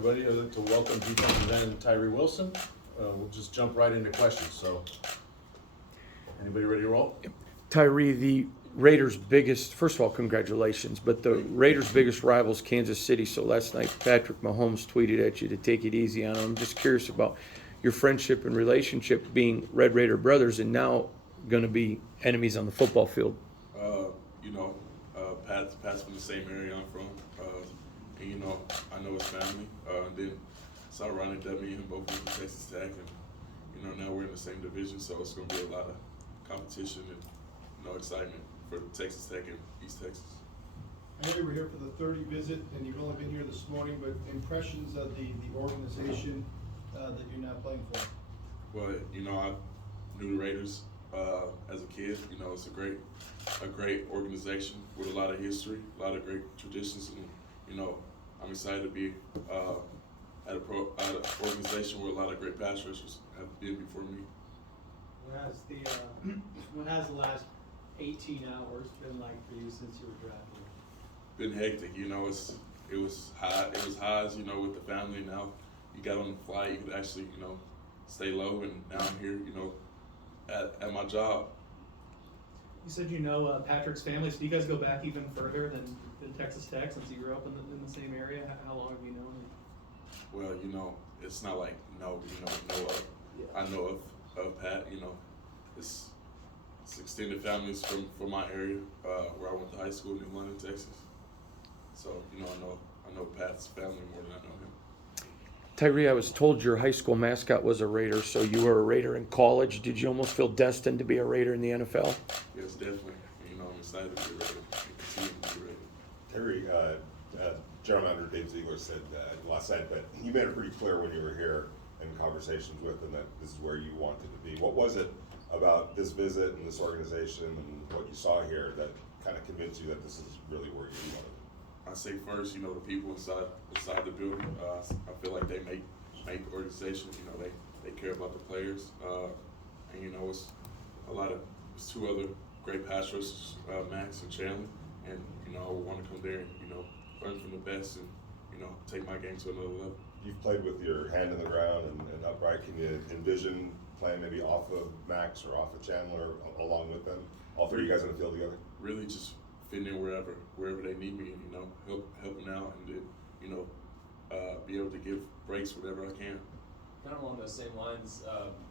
everybody. I'd like to welcome defensive end Tyree Wilson. We'll just jump right into questions. So, anybody ready to roll? Tyree, the Raiders' biggest, first of all, congratulations, but the Raiders' biggest rival is Kansas City. So last night, Patrick Mahomes tweeted at you to take it easy on him. I'm just curious about your friendship and relationship being Red Raider brothers and now going to be enemies on the football field. Pat's from the same area I'm from, and I know his family. And then it's ironic that me and him both went to Texas Tech, and now we're in the same division, so it's going to be a lot of competition and excitement for Texas Tech and East Texas. I know you were here for the 30 visit, and you've only been here this morning, but impressions of the organization that you're now playing for? Well, I knew the Raiders as a kid. It's a great organization with a lot of history, a lot of great traditions, and I'm excited to be at an organization where a lot of great pass rushers have been before me. What has the last 18 hours been like for you since you were drafted? Been hectic. It was highs, with the family. Now you got on the flight, you could actually, stay low, and now I'm here, at my job. You said Patrick's family, so you guys go back even further than Texas Tech since you grew up in the same area. How long have you known him? Well, it's not like know of. Yeah. I know of Pat. It's extended families from my area where I went to high school in London, Texas. So I know Pat's family more than I know him. Tyree, I was told your high school mascot was a Raider, so you were a Raider in college. Did you almost feel destined to be a Raider in the NFL? Yes, definitely. I'm excited to be a Raider and continue to be a Raider. Terry, General Manager Dave Ziegler said last night that you made it pretty clear when you were here in conversations with him that this is where you wanted to be. What was it about this visit and this organization and what you saw here that kind of convinced you that this is really where you wanted to be? I say first, the people inside the building. I feel like they make the organization. They care about the players, and it's it's two other great pass rushers, Max and Chandler, and I would want to come there and learn from the best and take my game to another level. You've played with your hand in the ground and upright. Can you envision playing maybe off of Max or off of Chandler along with them? All three of you guys in the field together? Really just fitting in wherever they need me, and help them out, and then be able to give breaks whenever I can. Kind of along those same lines,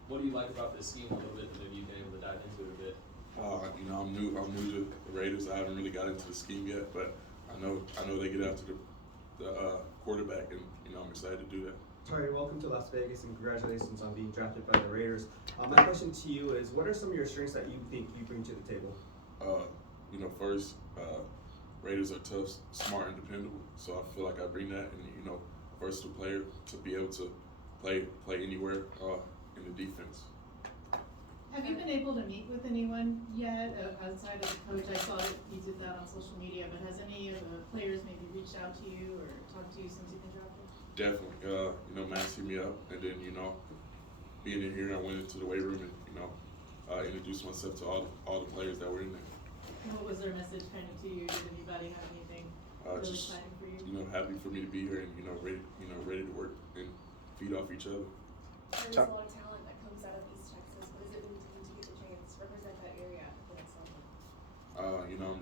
what do you like about this scheme a little bit that maybe you've been able to dive into it a bit? I'm new to the Raiders. I haven't really got into the scheme yet, but I know they get after the quarterback, and I'm excited to do that. Tyree, welcome to Las Vegas and congratulations on being drafted by the Raiders. My question to you is, what are some of your strengths that you think you bring to the table? First, Raiders are tough, smart, and dependable. So I feel like I bring that, and versatile player to be able to play anywhere in the defense. Have you been able to meet with anyone yet outside of the coach? I saw that you did that on social media, but has any of the players maybe reached out to you or talked to you since you've been drafted? Definitely. Max hit me up, and then being in here, I went into the weight room and introduced myself to all the players that were in there. What was their message kind of to you? Did anybody have anything really just exciting for you? happy for me to be here and ready to work and feed off each other. There's a lot of talent that comes out of East Texas. What does it mean to you to get the chance to represent that area at the next level?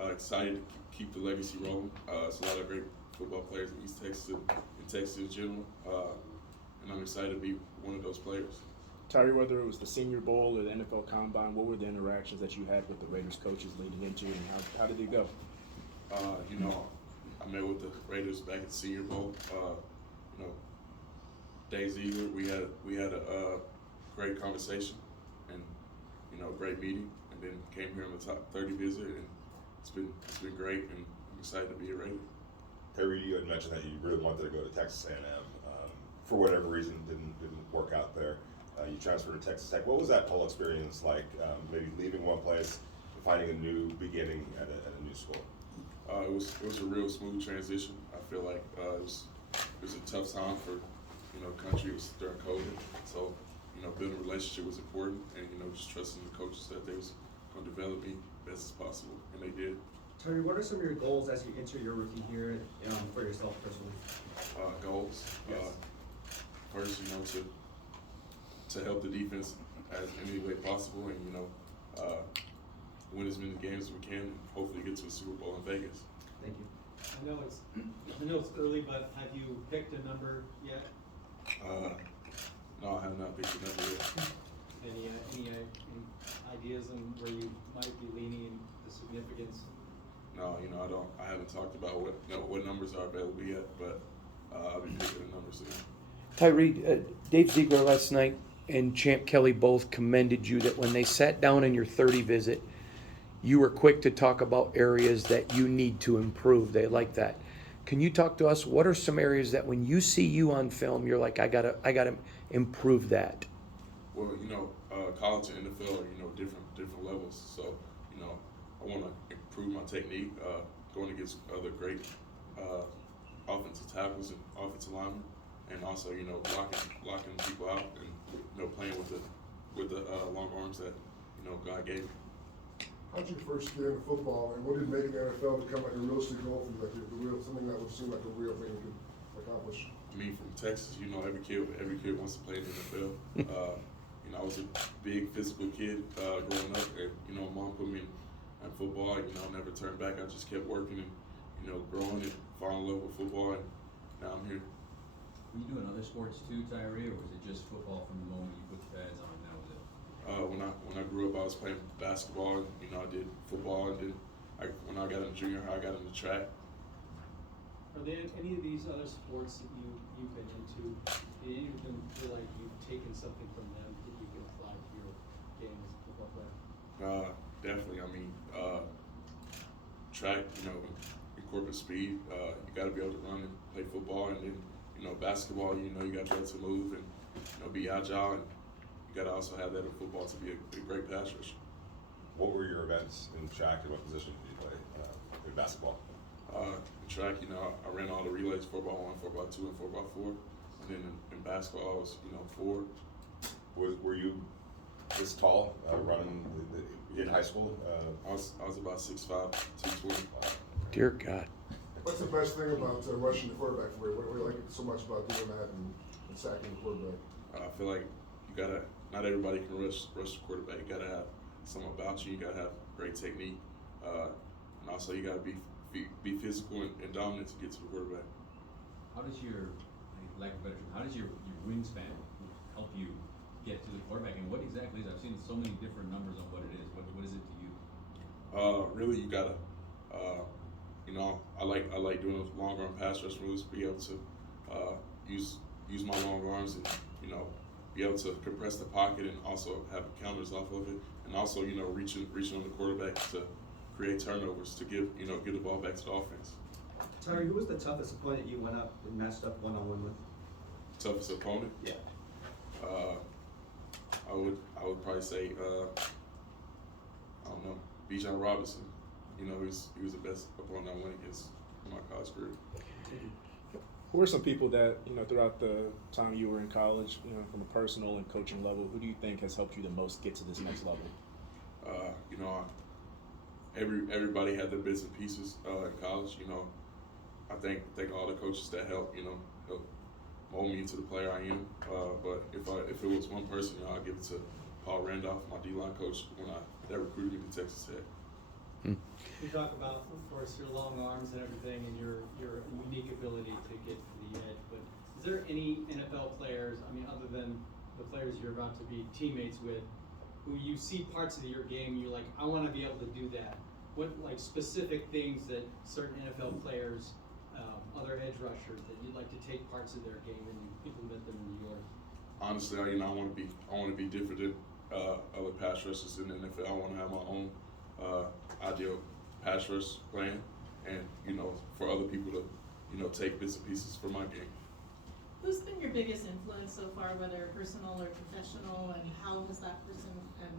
I'm excited to keep the legacy rolling. It's a lot of great football players in East Texas and Texas in general, and I'm excited to be one of those players. Tyree, whether it was the Senior Bowl or the NFL Combine, what were the interactions that you had with the Raiders coaches leading into it, and how did it go? I met with the Raiders back at the Senior Bowl. Dave Ziegler, we had a great conversation and great meeting, and then came here on the top 30 visit, and it's been great, and I'm excited to be a Raider. Terry, you had mentioned that you really wanted to go to Texas A&M. For whatever reason, didn't work out there. You transferred to Texas Tech. What was that whole experience like? Maybe leaving one place, finding a new beginning at a new school. It was a real smooth transition. I feel like it was a tough time for country. It was during COVID, so building a relationship was important, and just trusting the coaches that they was going to develop me best as possible, and they did. Tyree, what are some of your goals as you enter your rookie year for yourself personally? Goals. Yes. First, to help the defense as any way possible, and win as many games as we can, and hopefully get to a Super Bowl in Vegas. Thank you. I know it's early, but have you picked a number yet? No, I have not picked a number yet. Any ideas on where you might be leaning in the significance? No, I don't. I haven't talked about what numbers are available yet, but I'll be picking a number soon. Tyree, Dave Ziegler last night and Champ Kelly both commended you that when they sat down in your 30 visit, you were quick to talk about areas that you need to improve. They like that. Can you talk to us? What are some areas that when you see you on film, you're like, I gotta improve that? Well, college and NFL are different levels. So I want to improve my technique, going against other great offensive tackles and offensive linemen, and also blocking people out and playing with the long arms that God gave me. How'd you first get into football, and what did making the NFL become like a realistic goal for you, like the real something that would seem like a real thing you could accomplish? Me from Texas, every kid wants to play in the NFL. I was a big physical kid growing up, and my mom put me in football. I never turned back. I just kept working and growing and falling in love with football, and now I'm here. Were you doing other sports too, Tyree, or was it just football from the moment you put the pads on and that was it? When I grew up, I was playing basketball, and I did football, and then when I got in junior high, I got into track. Are there any of these other sports that you've been into, do any of them feel like you've taken something from them that you can apply to your game as a football player? Definitely. Track, incorporate speed. You got to be able to run and play football, and then basketball. You got to be able to move and be agile, and you got to also have that in football to be a great pass rusher. What were your events in track, and what position did you play in basketball? In track, I ran all the relays, 4x1, 4x2, and 4x4. And then in basketball, I was, 4. Were you this tall running in high school? I was about 6'5", 220. Dear God. What's the best thing about rushing the quarterback for you? What do you like so much about doing that and sacking the quarterback? I feel like not everybody can rush the quarterback. You gotta have something about you. You gotta have great technique, and also you gotta be physical and dominant to get to the quarterback. How does your wingspan help you get to the quarterback, and what exactly is it? I've seen so many different numbers on what it is. What is it to you? Really, you gotta, I like doing those long arm pass rush moves, be able to use my long arms and be able to compress the pocket and also have counters off of it, and also reaching on the quarterback to create turnovers to give the ball back to the offense. Tyree, who was the toughest opponent you went up and matched up one-on-one with? Toughest opponent? Yeah. I would probably say I don't know, Bijan Robinson. He was the best opponent I went against in my college career. Who are some people that, throughout the time you were in college, from a personal and coaching level, who do you think has helped you the most get to this next level? Everybody had their bits and pieces in college. I thank all the coaches that helped mold me into the player I am. But if it was one person, I'll give it to Paul Randolph, my D-line coach, that recruited me to Texas Tech. You talk about, of course, your long arms and everything, and your unique ability to get to the edge. But is there any NFL players, other than the players you're about to be teammates with, who you see parts of your game and you're like, I want to be able to do that? What specific things that certain NFL players, other edge rushers, that you'd like to take parts of their game and implement them in yours? Honestly, I want to be different than other pass rushers in the NFL. I want to have my own ideal pass rush plan, and for other people to take bits and pieces from my game. Who's been your biggest influence so far, whether personal or professional, and how has that person and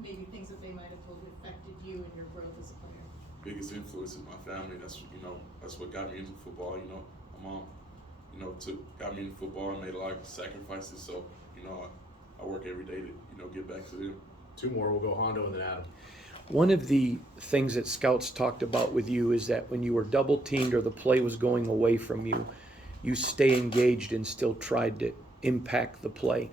maybe things that they might have told you affected you and your growth as a player? Biggest influence is my family. That's what got me into football. My mom, got me into football and made a lot of sacrifices. So I work every day to get back to them. 2 more. We'll go Hondo and then Adam. One of the things that scouts talked about with you is that when you were double teamed or the play was going away from you, you stay engaged and still tried to impact the play.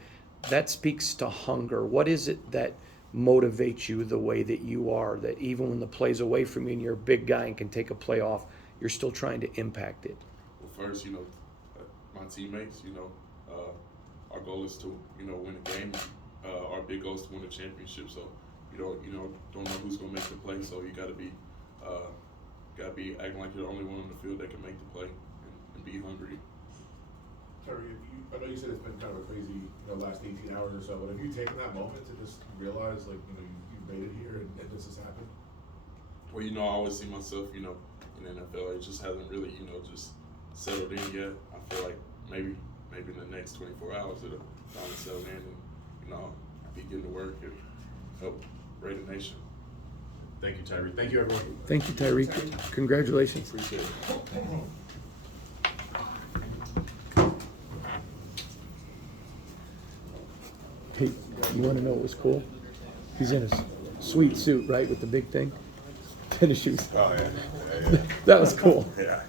That speaks to hunger. What is it that motivates you the way that you are, that even when the play's away from you and you're a big guy and can take a play off, you're still trying to impact it? Well, first, my teammates, our goal is to, win a game. Our big goal is to win a championship. So, don't know who's gonna make the play. So you gotta be acting like you're the only one on the field that can make the play and be hungry. Tyree, I know you said it's been kind of a crazy, last 18 hours or so, but have you taken that moment to just realize, like, you've made it here and this has happened? Well, I always see myself, in the NFL. It just hasn't really, just settled in yet. I feel like maybe in the next 24 hours it'll finally settle in and, be getting to work and help Raider Nation. Thank you, Tyree. Thank you, everyone. Thank you, Tyree. Congratulations. Appreciate it. Hey, you want to know what was cool? He's in a sweet suit, right, with the big thing? Tennis shoes. Oh, yeah. That was cool. Yeah.